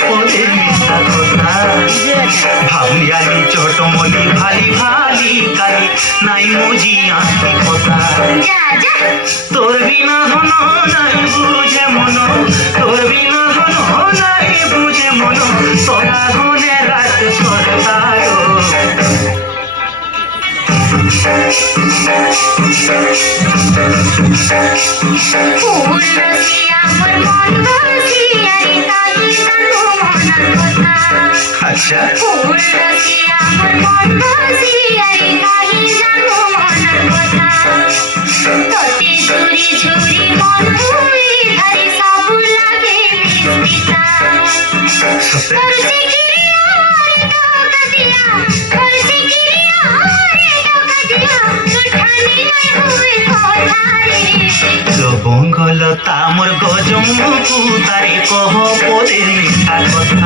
পদে মিথ্যা কথা ভাবলিয়ালি চটমলি ভালি ভালি কালি নাই মজি আঁকি কথা তোর বিনা ধন নাই বুঝে মন তোর বিনা ধন নাই বুঝে মন তোরা ধনে রাত সরকার আচ্ছা লবঙ্গলতা মোর গজমুকু তারে কহ পদে মিঠা কথা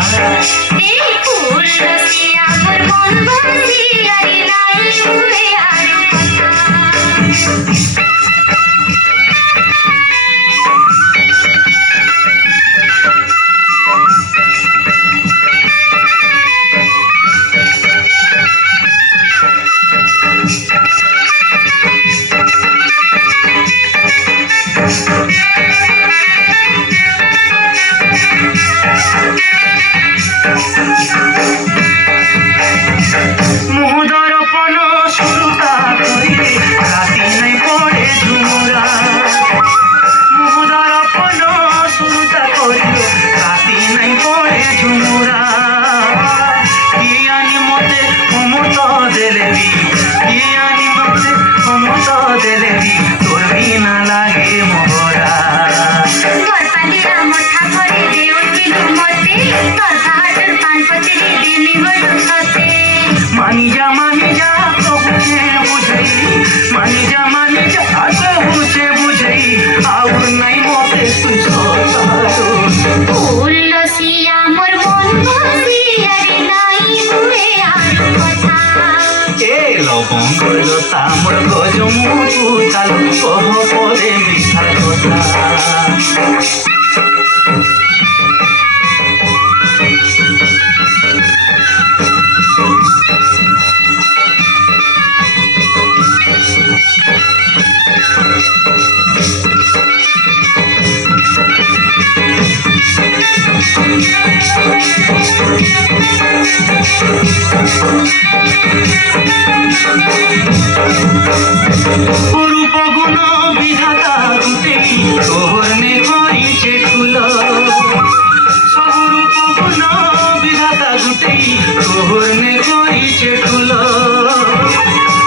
লবঙ্গলতা মোর গজমুকু তালু কহ পদে মিঠা কথা রূপগুণ বিধাতা দুটেই তোরনে করিছে ঠুল সবু রূপগুণ বিধাতা দুটেই তোরনে করিছে ঠুল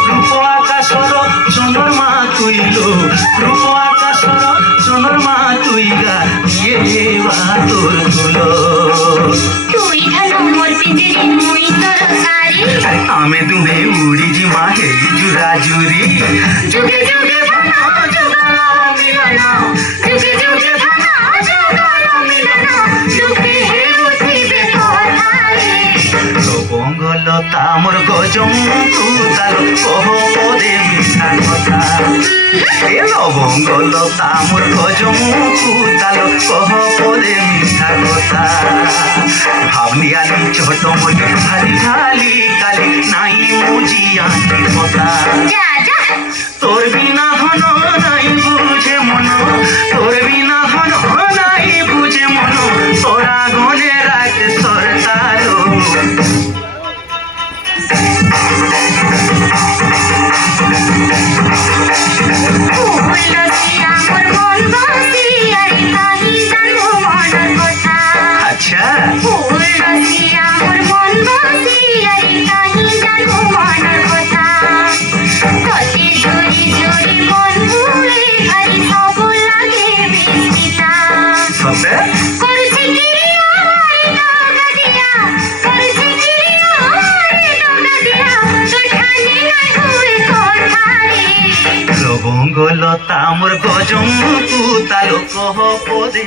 রূপ আকাশর চন্দ্রমা তুইল রূপ আকাশর চন্দ্রমা তুইগা ইয়ে বা তোর তুল আমি দুহে উড়ি জিমা হেই জুরা জুরি যুগে যুগে ভানা যুগলা মিলন যুগে যুগে ভানা যুগলা মিলন যুগে হে বুঝিবে কথারে লবঙ্গলতা মোর গজমুকু তালু কহ পদে মিঠা কথা লবঙ্গলতা মোর গজমুকু তালু কহ পদে মিঠা কথা ভাবলিয়ালি চটমলি ভালি ভালি কালি নাই মুজি আঁকি কথা তোর বিনা ধন নাই বুঝে মন তোর বিনা ধন নাই বুঝে মন তোরা গনে রাখ সরকার আচ্ছা লবঙ্গলতা মোর গজমুকু তালু কহ পদে